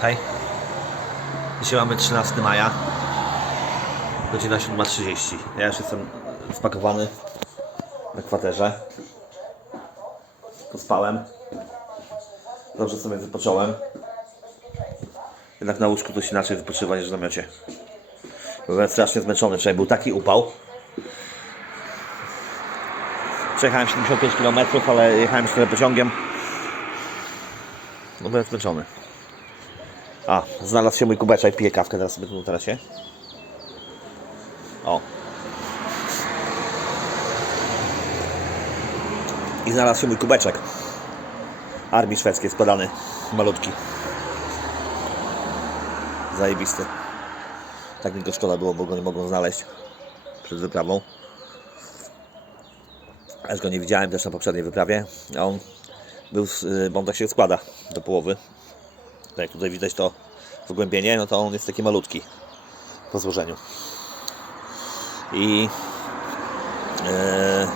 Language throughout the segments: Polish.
Hej. Dzisiaj mamy 13 maja. Godzina 7.30. Ja już jestem spakowany na kwaterze. Pospałem. Dobrze sobie wypocząłem. Jednak na łóżku to się inaczej wypoczywa niż w namiocie. Byłem strasznie zmęczony. Wczoraj był taki upał. Przejechałem 75 km, ale jechałem sobie pociągiem. No byłem zmęczony. A, znalazł się mój kubeczek, piję kawkę teraz sobie na tarasie. O. I znalazł się mój kubeczek. Armii szwedzkiej składany, malutki. Zajebisty. Tak mi go szkoda było, bo go nie mogłem znaleźć przed wyprawą. Aż go nie widziałem też na poprzedniej wyprawie. A on był, y, bo on tak się składa do połowy. Tak jak tutaj widać to wgłębienie, no to on jest taki malutki po złożeniu. I e,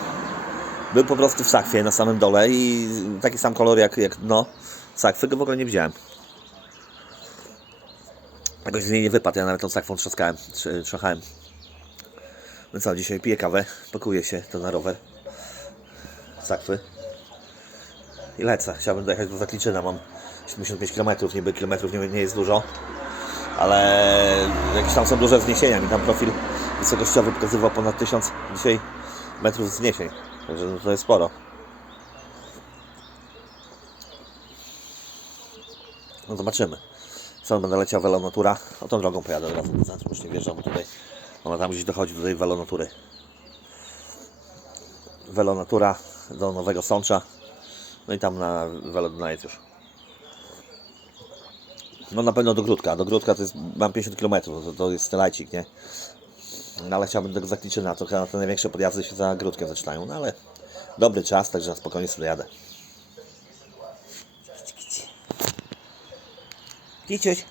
był po prostu w sakwie na samym dole i taki sam kolor jak, jak dno sakwy, go w ogóle nie widziałem. Jakoś z niej nie wypadł, ja nawet tą sakwą trzaskałem, trz- trzachałem. No co, dzisiaj piję kawę, pakuję się to na rower sakwy i lecę. Chciałbym dojechać do Zakliczyna, mam 75 km, niby kilometrów nie, nie jest dużo, ale jakieś tam są duże wzniesienia. Mi tam profil wysokościowy pokazywał ponad 1000 dzisiaj metrów wzniesień, także no to jest sporo. No zobaczymy. Stąd będę leciał Velonatura. O tą drogą pojadę od razu, znaczy już nie wjeżdżam bo tutaj. Ona tam gdzieś dochodzi do tej Velonatury. Velonatura do Nowego Sącza. No i tam na Velodunajec już. No na pewno do Gródka. Do Gródka to jest, mam 50 km, to, to jest lajcik, nie? No ale chciałbym tego Zakliczyna, to chyba te największe podjazdy się za Gródkiem zaczynają, no ale dobry czas, także na spokojnie sobie jadę. Kiciuś.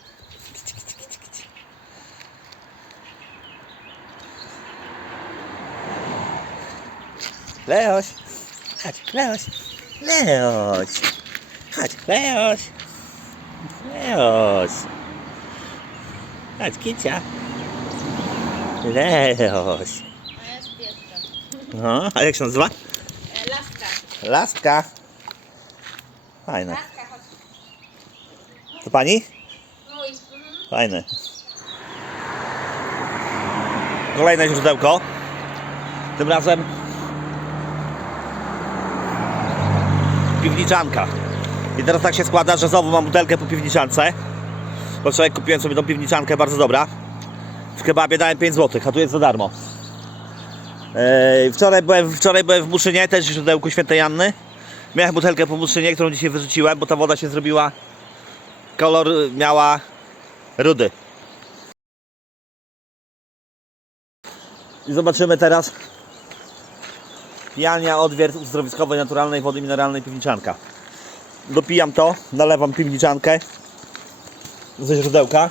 Leoś. Chodź, Leoś. Leoś. Chodź, Leoś. Leoś. Chodź, kicia. Leoś. A jest pieska. No, a jak się nazywa? E, Laska. Lastka. Fajne. Laska, chodź. To pani? Mój. Mhm. Fajne. Kolejne źródełko. Tym razem piwniczanka. I teraz tak się składa, że znowu mam butelkę po piwniczance. Bo wczoraj kupiłem sobie tą piwniczankę, bardzo dobra. W kebabie dałem 5 zł, a tu jest za darmo. Eee, wczoraj, byłem, wczoraj byłem w Muszynie, też w źródełku Świętej Anny. Miałem butelkę po Muszynie, którą dzisiaj wyrzuciłem, bo ta woda się zrobiła kolor miała rudy. I zobaczymy teraz pijania odwiert uzdrowiskowej naturalnej wody mineralnej piwniczanka. Dopijam to, nalewam piwniczankę ze źródełka.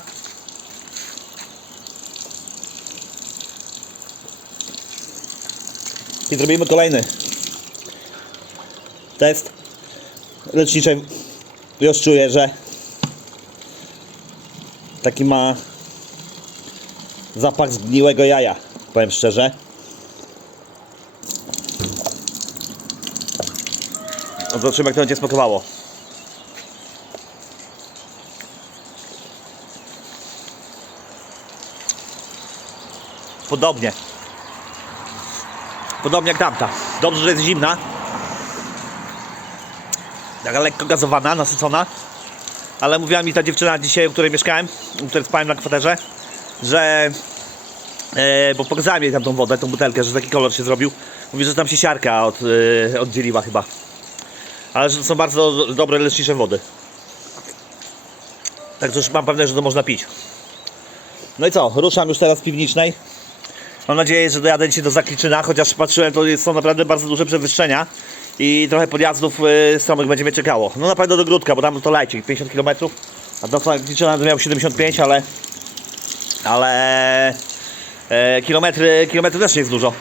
I zrobimy kolejny test leczniczy. Już czuję, że taki ma zapach zgniłego jaja, powiem szczerze. Zobaczymy jak to będzie smakowało. Podobnie. Podobnie jak tamta. Dobrze, że jest zimna. Taka lekko gazowana, nasycona. Ale mówiła mi ta dziewczyna dzisiaj, u której mieszkałem, u której spałem na kwaterze, że e, bo pokazałem jej tam tą wodę, tą butelkę, że taki kolor się zrobił. Mówi, że tam się siarka od, e, oddzieliła chyba. Ale że to są bardzo dobre lecznicze wody. Także już mam pewność, że to można pić. No i co, ruszam już teraz piwnicznej. Mam nadzieję, że dojadę dzisiaj do Zakliczyna, chociaż patrzyłem, to są naprawdę bardzo duże przewyższenia i trochę podjazdów y, będzie mnie czekało. No na pewno do Gródka, bo tam to lajcik, 50 km, a do Zakliczyna miał 75, ale ale e, kilometry, kilometry też jest dużo.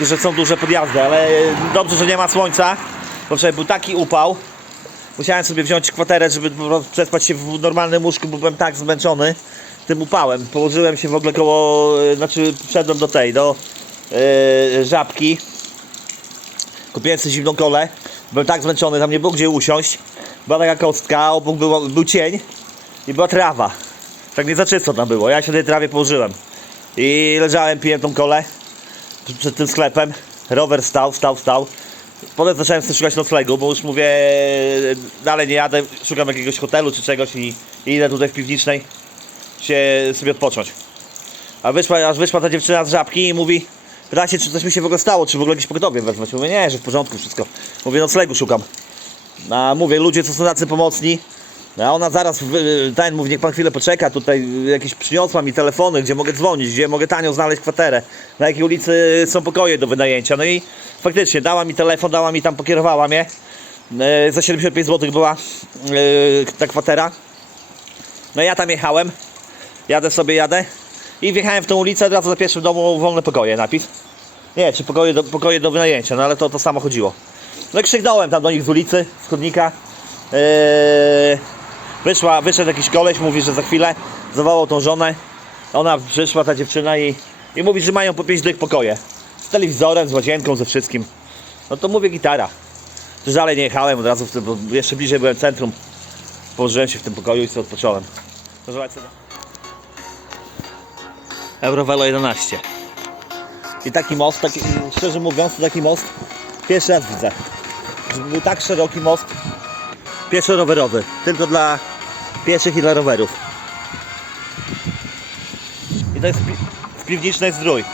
Że są duże podjazdy, ale dobrze, że nie ma słońca, bo wczoraj był taki upał, Musiałem sobie wziąć kwaterę, żeby przespać się w normalnym łóżku, bo byłem tak zmęczony tym upałem. Położyłem się w ogóle koło, e, znaczy wszedłem do tej, do e, żabki. Kupiłem sobie zimną kolę. Byłem tak zmęczony, tam nie było gdzie usiąść. Była taka kostka, obok był, był cień i była trawa. Tak nie za czysto tam było. Ja się tej trawie położyłem. I leżałem, piłem tą kolę przed tym sklepem. Rower stał, stał, stał. Potem zacząłem sobie szukać noclegu, bo już mówię, dalej nie jadę, szukam jakiegoś hotelu czy czegoś i, i idę tutaj w piwnicznej się sobie odpocząć. A wyszła, aż wyszła ta dziewczyna z żabki i mówi, pyta się, czy coś mi się w ogóle stało, czy w ogóle jakieś pogotowie wezwać. Mówię, nie, że w porządku wszystko. Mówię, noclegu szukam. A mówię, ludzie, co są tacy pomocni, a ona zaraz, ten mówi, niech pan chwilę poczeka, tutaj jakieś przyniosła mi telefony, gdzie mogę dzwonić, gdzie mogę tanio znaleźć kwaterę, na jakiej ulicy są pokoje do wynajęcia. No i faktycznie dała mi telefon, dała mi tam, pokierowała mnie. E, Za 75 zł była e, ta kwatera. No ja tam jechałem, jadę sobie, jadę i wjechałem w tą ulicę, od razu za pierwszym domu wolne pokoje, napis. Nie, czy pokoje do, pokoje do wynajęcia, no ale to, to samo chodziło. No i krzyknąłem tam do nich z ulicy, z chodnika. Eee, wyszła, wyszedł jakiś koleś, mówi, że za chwilę zawołał tą żonę. Ona przyszła, ta dziewczyna i, i mówi, że mają po pięć tych pokoje. Z telewizorem, z łazienką, ze wszystkim. No to mówię gitara. Też dalej nie jechałem od razu, tym, bo jeszcze bliżej byłem centrum. Położyłem się w tym pokoju i sobie odpocząłem. Proszę bardzo. Eurovelo 11. I taki most, taki, szczerze mówiąc, taki most pierwszy raz widzę. Żeby był tak szeroki most pieszo-rowerowy. Tylko dla pieszych i dla rowerów. I to jest pi- w piwnicznej zdrój.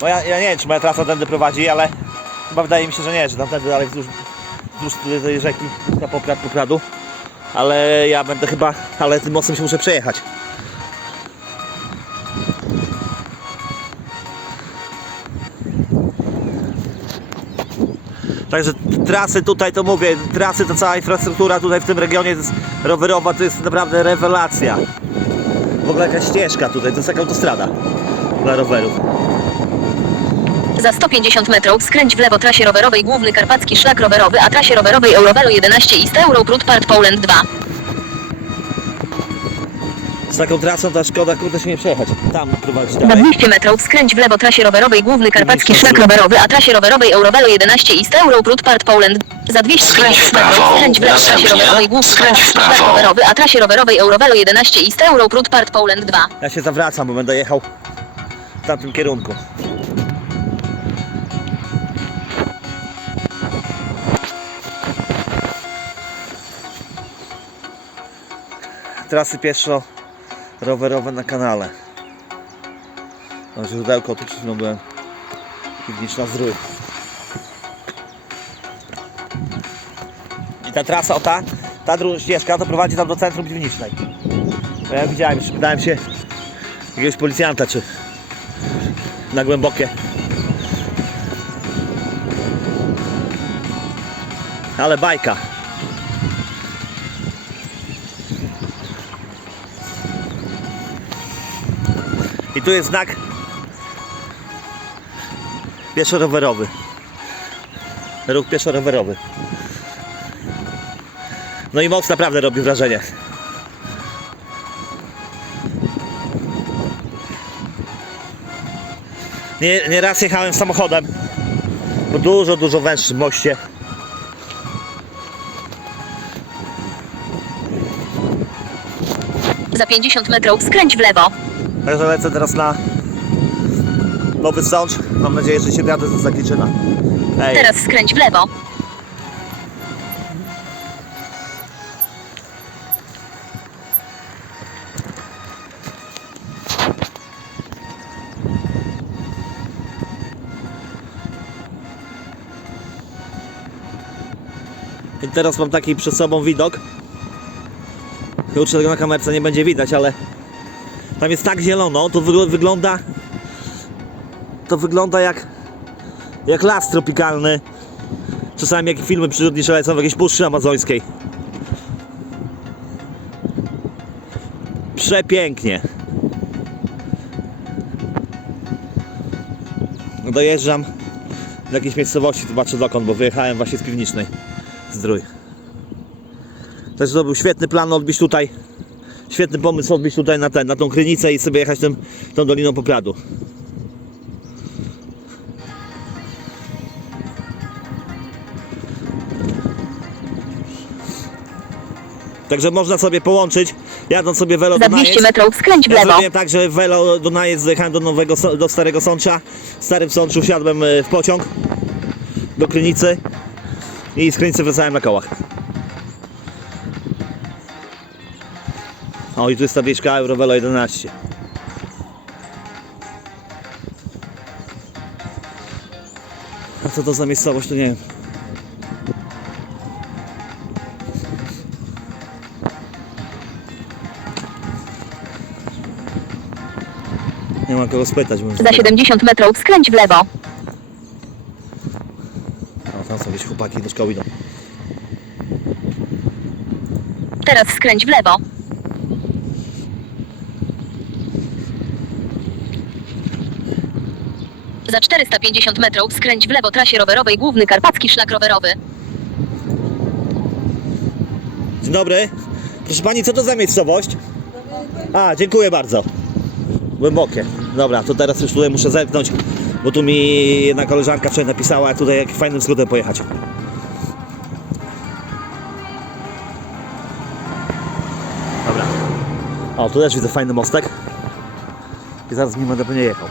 No ja, ja nie wiem, czy moja trasa tędy prowadzi, ale chyba wydaje mi się, że nie, że tamtędy dalej wzdłuż, wzdłuż tej rzeki na poprad, popradu. Ale ja będę chyba, ale tym mostem się muszę przejechać. Także trasy tutaj, to mówię, trasy, to cała infrastruktura tutaj w tym regionie rowerowa, to jest naprawdę rewelacja. W ogóle jakaś ścieżka tutaj, to jest jak autostrada dla rowerów. Za 150 metrów skręć w lewo trasie rowerowej główny karpacki szlak rowerowy, a trasie rowerowej Eurovelo 11 East Europrut Part Poland 2. Z taką trasą ta szkoda, kurde, się nie przejechać. Tam prowadzi Za dalej. 200 metrów skręć w lewo trasie rowerowej główny karpacki szlak rowerowy, a trasie rowerowej Eurovelo 11 East Europrut Part Poland. Za 250 metrów skręć w lewo trasie rowerowej główny skręć w karpacki szlak rowerowy, a trasie rowerowej Eurovelo 11 East Europrut Part Poland 2. Ja się zawracam, bo będę jechał w tamtym kierunku. Trasy pieszo-rowerowe na kanale. Mam źródełko, tu byłem. Piwniczna Zdrój. I ta trasa, o ta, ta ścieżka, to prowadzi tam do centrum piwnicznej. Bo ja widziałem, jeszcze się jakiegoś policjanta, czy na głębokie. Ale bajka. I tu jest znak pieszo-rowerowy. Ruch pieszo-rowerowy. No i moc naprawdę robi wrażenie. Nie, nie raz jechałem samochodem po dużo, dużo węższym moście. Za 50 metrów skręć w lewo. Także lecę teraz na Nowy Sącz. Mam nadzieję, że się jadę z Zakliczyna. Ej, Teraz skręć w lewo. I teraz mam taki przed sobą widok. Kurczę, tego na kamerce nie będzie widać, ale tam jest tak zielono, to wygl- wygląda to wygląda jak jak las tropikalny. Czasami jak filmy przyrodnicze lecą w jakiejś puszczy amazońskiej. Przepięknie. Dojeżdżam do jakiejś miejscowości, zobaczę dokąd, bo wyjechałem właśnie z piwnicznej. Zdrój. Także to był świetny plan odbić tutaj. Świetny pomysł odbić tutaj na ten, na tą krynicę i sobie jechać tym, tą doliną popradu. Także można sobie połączyć, jadąc sobie Welo Za Dunajec. 200 metrów skręć w Ja lewo. zrobiłem tak, że Welo Dunajec dojechałem do nowego, do Starego Sącza. W Starym Sączu wsiadłem e, w pociąg do Krynicy i z Krynicy wracałem na kołach. O i tu jest tabliczka Eurovelo 11. A co to za miejscowość, to nie wiem. Nie mam kogo spytać. Za 70 metrów skręć w lewo. O, tam są jakieś chłopaki do szkoły idą. Teraz skręć w lewo. Za 450 metrów skręć w lewo trasie rowerowej główny karpacki szlak rowerowy. Dzień dobry. Proszę pani, co to za miejscowość? A, dziękuję bardzo. Głębokie. Dobra, to teraz już tutaj muszę zerknąć, bo tu mi jedna koleżanka wczoraj napisała tutaj jak fajnym skrótem pojechać. Dobra. O, tu też widzę fajny mostek. I zaraz nim będę pewnie jechał.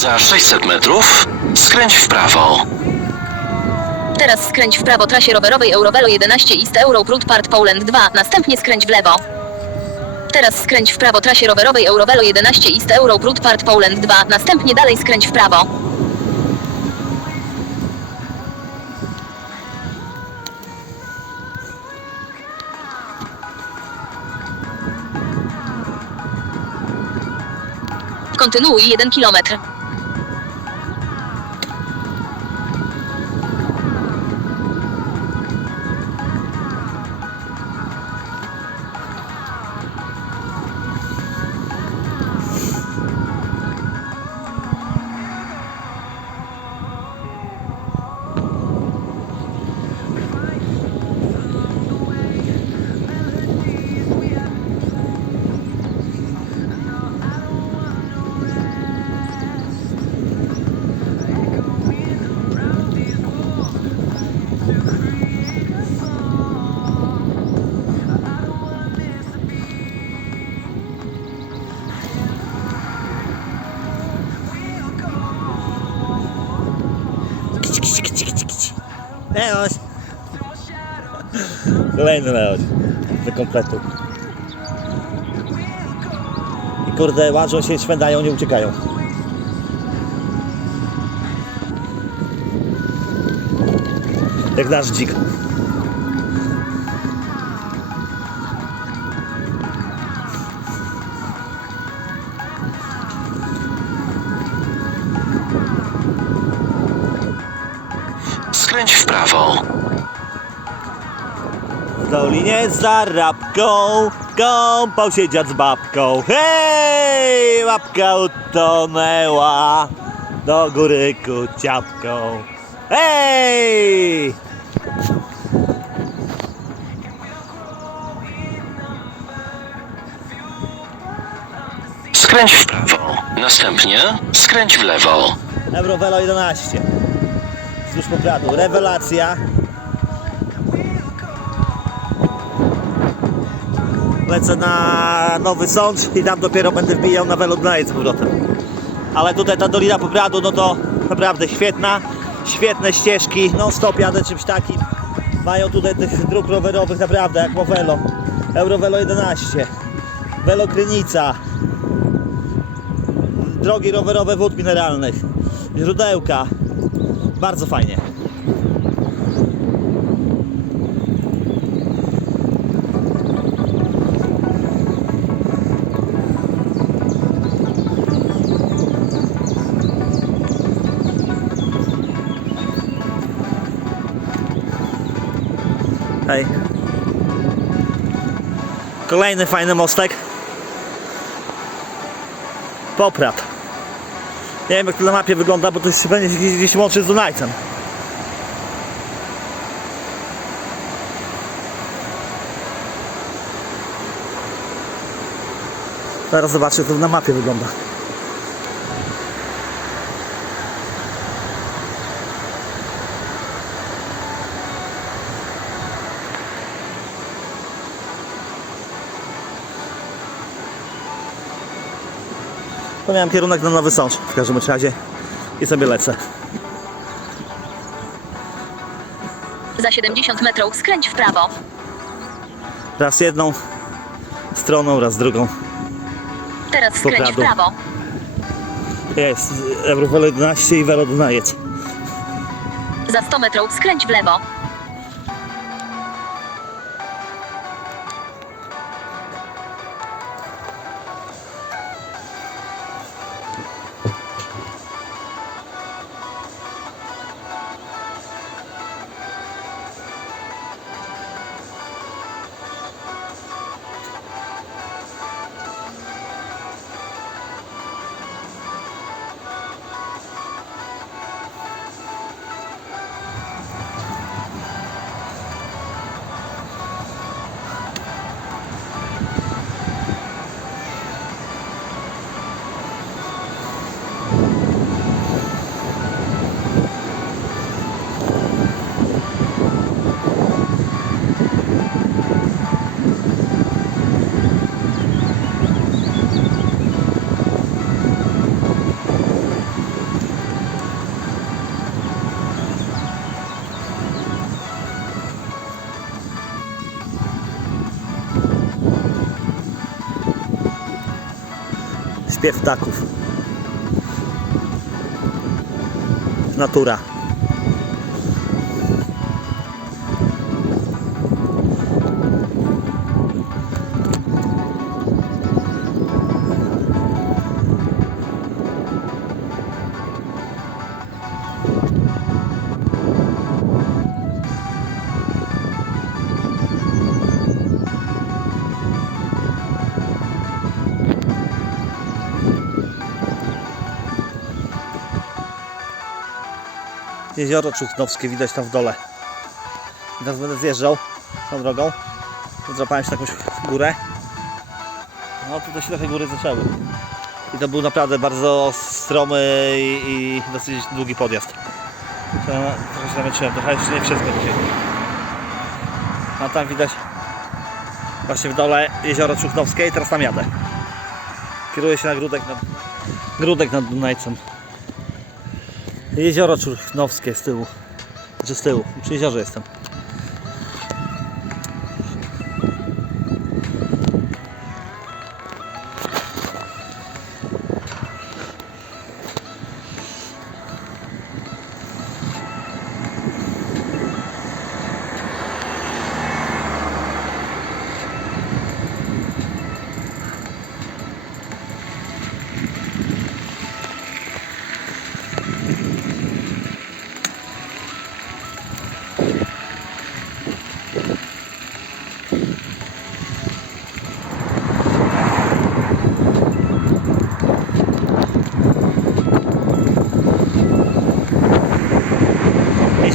Za 600 metrów skręć w prawo. Teraz skręć w prawo trasie rowerowej Eurovelo 11 East Euro Part Poland 2, następnie skręć w lewo. Teraz skręć w prawo trasie rowerowej Eurovelo 11 East Euro Part Poland 2, następnie dalej skręć w prawo. Kontynuuj 1 km. Kolejny Leoś. Do kompletu. I kurde, łażą się, szwędają, nie uciekają. Jak nasz dzik. Za rabką kąpał się dziad z babką. Hej, babka utonęła do góry kuciapką. Hej! Skręć w prawo. Następnie skręć w lewo. Eurovelo 11. Wzdłuż popradu. Rewelacja. Lecę na Nowy Sącz i tam dopiero będę wbijał na Velo Dunajec z powrotem. Ale tutaj ta Dolina Popradu, no to naprawdę świetna. Świetne ścieżki, non stop jadę czymś takim. Mają tutaj tych dróg rowerowych naprawdę jak Movelo. Eurovelo 11. Velo Krynica. Drogi rowerowe wód mineralnych. Źródełka. Bardzo fajnie. Hej. Kolejny fajny mostek. Poprad. Nie wiem jak to na mapie wygląda, bo to się będzie gdzieś, gdzieś łączy z Dunajcem. Zaraz zobaczę jak to na mapie wygląda. To miałem kierunek na Nowy Sącz w każdym razie i sobie lecę. Za 70 metrów skręć w prawo. Raz jedną stroną, raz drugą. Teraz skręć w prawo. Jest Eurovelo 11 i Dunajec. Za 100 metrów skręć w lewo. Śpiew ptaków. Natura. Jezioro Czutnowskie widać tam w dole. Teraz będę zjeżdżał tą drogą. Złapałem się na jakąś górę. No tutaj się trochę góry zaczęły. I to był naprawdę bardzo stromy i, i dosyć długi podjazd. Trochę się namęczyłem, trochę jeszcze nie wszystko dzisiaj. A tam widać właśnie w dole jezioro Czutnowskie i teraz tam jadę. Kieruję się na Grudek nad, Grudek nad Dunajcem. Jezioro Czurchnowskie z tyłu. Czy z tyłu? Przy jeziorze jestem.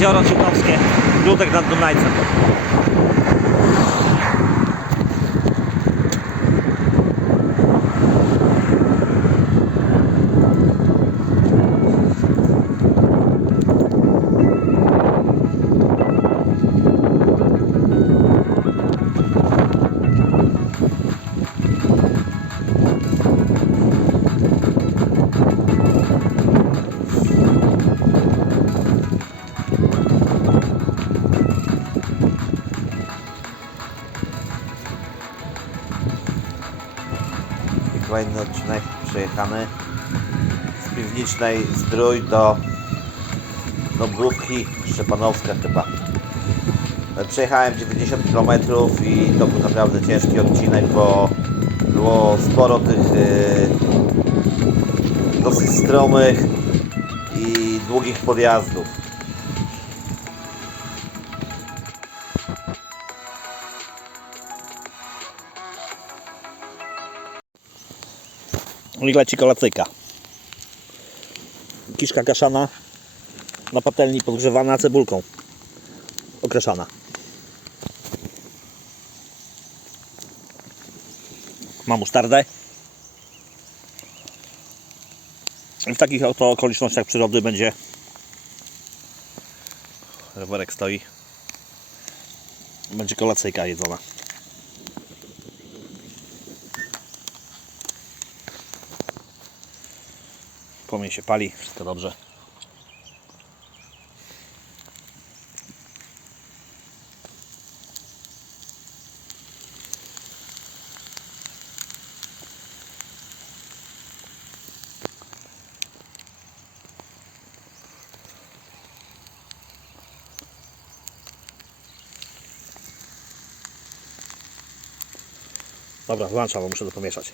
Jezioro Ciutowskie, Ludek nad Dunajcem. Z Piwnicznej Zdrój do Dąbrówki Szczepanowska chyba. Przejechałem 90 km i to był naprawdę ciężki odcinek, bo było sporo tych yy, dosyć stromych i długich podjazdów. I leci kolacyjka. Kiszka kaszana na patelni podgrzewana cebulką okraszana. Mam musztardę. W takich oto okolicznościach przyrody będzie rowerek stoi. Będzie kolacyjka jedzona. Płomień się pali, wszystko dobrze. Dobra, włączam, bo muszę to pomieszać.